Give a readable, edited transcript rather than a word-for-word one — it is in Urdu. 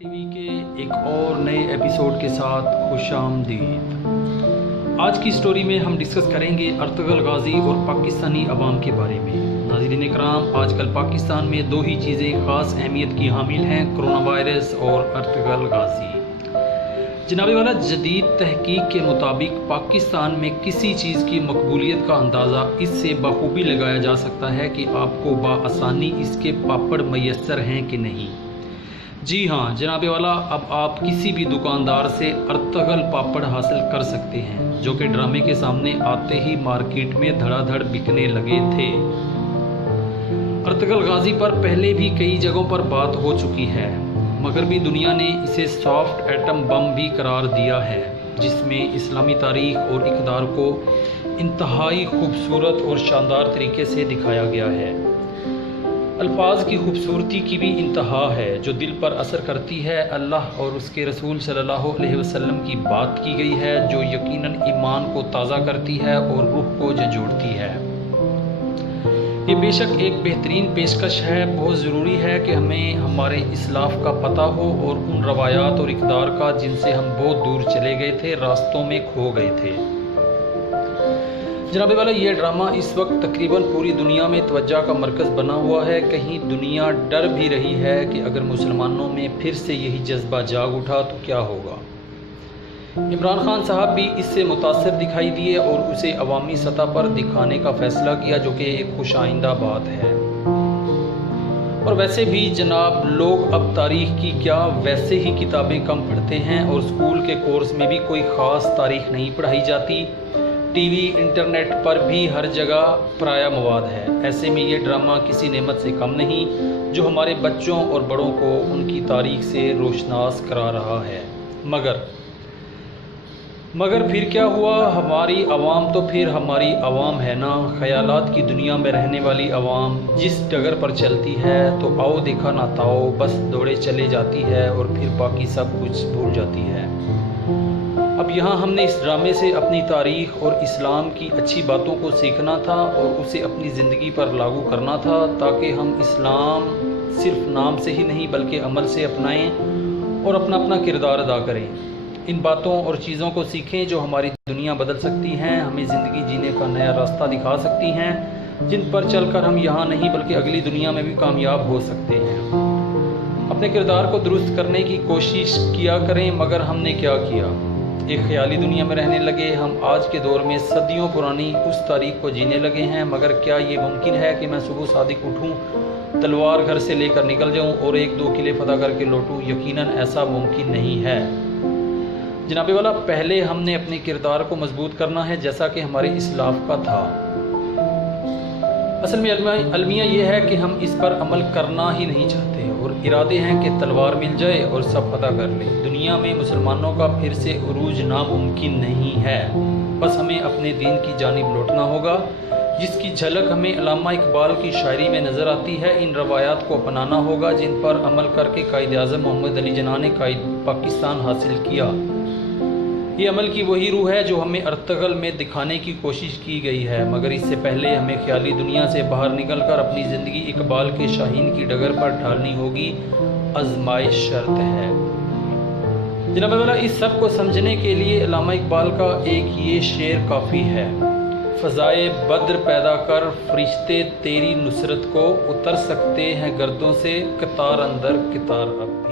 ٹی وی کے ایک اور نئے ایپیسوڈ کے ساتھ خوش آمدید۔ آج کی سٹوری میں ہم ڈسکس کریں گے ارطغرل غازی اور پاکستانی عوام کے بارے میں۔ ناظرین کرام، آج کل پاکستان میں دو ہی چیزیں خاص اہمیت کی حامل ہیں، کرونا وائرس اور ارطغرل غازی۔ جناب والا، جدید تحقیق کے مطابق پاکستان میں کسی چیز کی مقبولیت کا اندازہ اس سے بخوبی لگایا جا سکتا ہے کہ آپ کو بآسانی اس کے پاپڑ میسر ہیں کہ نہیں۔ جی ہاں جناب والا، اب آپ کسی بھی دکاندار سے ارطغرل پاپڑ حاصل کر سکتے ہیں، جو کہ ڈرامے کے سامنے آتے ہی مارکیٹ میں دھڑا دھڑ بکنے لگے تھے۔ ارطغرل غازی پر پہلے بھی کئی جگہوں پر بات ہو چکی ہے، مغربی دنیا نے اسے سافٹ ایٹم بم بھی قرار دیا ہے، جس میں اسلامی تاریخ اور اقدار کو انتہائی خوبصورت اور شاندار طریقے سے دکھایا گیا ہے۔ الفاظ کی خوبصورتی کی بھی انتہا ہے جو دل پر اثر کرتی ہے۔ اللہ اور اس کے رسول صلی اللہ علیہ وسلم کی بات کی گئی ہے، جو یقیناً ایمان کو تازہ کرتی ہے اور روح کو جھنجھوڑتی ہے۔ یہ بے شک ایک بہترین پیشکش ہے۔ بہت ضروری ہے کہ ہمیں ہمارے اسلاف کا پتہ ہو اور ان روایات اور اقدار کا جن سے ہم بہت دور چلے گئے تھے، راستوں میں کھو گئے تھے۔ جناب والا، یہ ڈرامہ اس وقت تقریباً پوری دنیا میں توجہ کا مرکز بنا ہوا ہے۔ کہیں دنیا ڈر بھی رہی ہے کہ اگر مسلمانوں میں پھر سے یہی جذبہ جاگ اٹھا تو کیا ہوگا۔ عمران خان صاحب بھی اس سے متاثر دکھائی دیے اور اسے عوامی سطح پر دکھانے کا فیصلہ کیا، جو کہ ایک خوش آئندہ بات ہے۔ اور ویسے بھی جناب، لوگ اب تاریخ کی کیا ویسے ہی کتابیں کم پڑھتے ہیں اور اسکول کے کورس میں بھی کوئی خاص تاریخ نہیں پڑھائی جاتی۔ ٹی وی، انٹرنیٹ پر بھی ہر جگہ پرایا مواد ہے۔ ایسے میں یہ ڈرامہ کسی نعمت سے کم نہیں جو ہمارے بچوں اور بڑوں کو ان کی تاریخ سے روشناس کرا رہا ہے۔ مگر پھر کیا ہوا؟ ہماری عوام تو پھر ہماری عوام ہے نا، خیالات کی دنیا میں رہنے والی عوام جس ڈگر پر چلتی ہے تو آؤ دیکھا نہ تاؤ بس دوڑے چلے جاتی ہے اور پھر باقی سب کچھ بھول جاتی ہے۔ اب یہاں ہم نے اس ڈرامے سے اپنی تاریخ اور اسلام کی اچھی باتوں کو سیکھنا تھا اور اسے اپنی زندگی پر لاگو کرنا تھا، تاکہ ہم اسلام صرف نام سے ہی نہیں بلکہ عمل سے اپنائیں اور اپنا اپنا کردار ادا کریں۔ ان باتوں اور چیزوں کو سیکھیں جو ہماری دنیا بدل سکتی ہیں، ہمیں زندگی جینے کا نیا راستہ دکھا سکتی ہیں، جن پر چل کر ہم یہاں نہیں بلکہ اگلی دنیا میں بھی کامیاب ہو سکتے ہیں۔ اپنے کردار کو درست کرنے کی کوشش کیا کریں، مگر ہم نے کیا کیا؟ ایک خیالی دنیا میں رہنے لگے۔ ہم آج کے دور میں صدیوں پرانی اس تاریخ کو جینے لگے ہیں۔ مگر کیا یہ ممکن ہے کہ میں صبح صادق اٹھوں، تلوار گھر سے لے کر نکل جاؤں اور ایک دو قلعے فتح کر کے لوٹوں؟ یقیناً ایسا ممکن نہیں ہے۔ جناب والا، پہلے ہم نے اپنے کردار کو مضبوط کرنا ہے، جیسا کہ ہمارے اسلاف کا تھا۔ اصل میں المیہ یہ ہے کہ ہم اس پر عمل کرنا ہی نہیں چاہتے اور ارادے ہیں کہ تلوار مل جائے اور سب فتح کر لیں۔ دنیا میں مسلمانوں کا پھر سے عروج ناممکن نہیں ہے، بس ہمیں اپنے دین کی جانب لوٹنا ہوگا، جس کی جھلک ہمیں علامہ اقبال کی شاعری میں نظر آتی ہے۔ ان روایات کو اپنانا ہوگا جن پر عمل کر کے قائد اعظم محمد علی جناح نے قائد پاکستان حاصل کیا۔ یہ عمل کی وہی روح ہے جو ہمیں ارطغرل میں دکھانے کی کوشش کی گئی ہے، مگر اس سے پہلے ہمیں خیالی دنیا سے باہر نکل کر اپنی زندگی اقبال کے شاہین کی ڈگر پر ڈھالنی ہوگی۔ آزمائش شرط ہے۔ جناب والا، اس سب کو سمجھنے کے لیے علامہ اقبال کا ایک یہ شعر کافی ہے: فضائے بدر پیدا کر فرشتے تیری نصرت کو، اتر سکتے ہیں گردوں سے قطار اندر قطار اب۔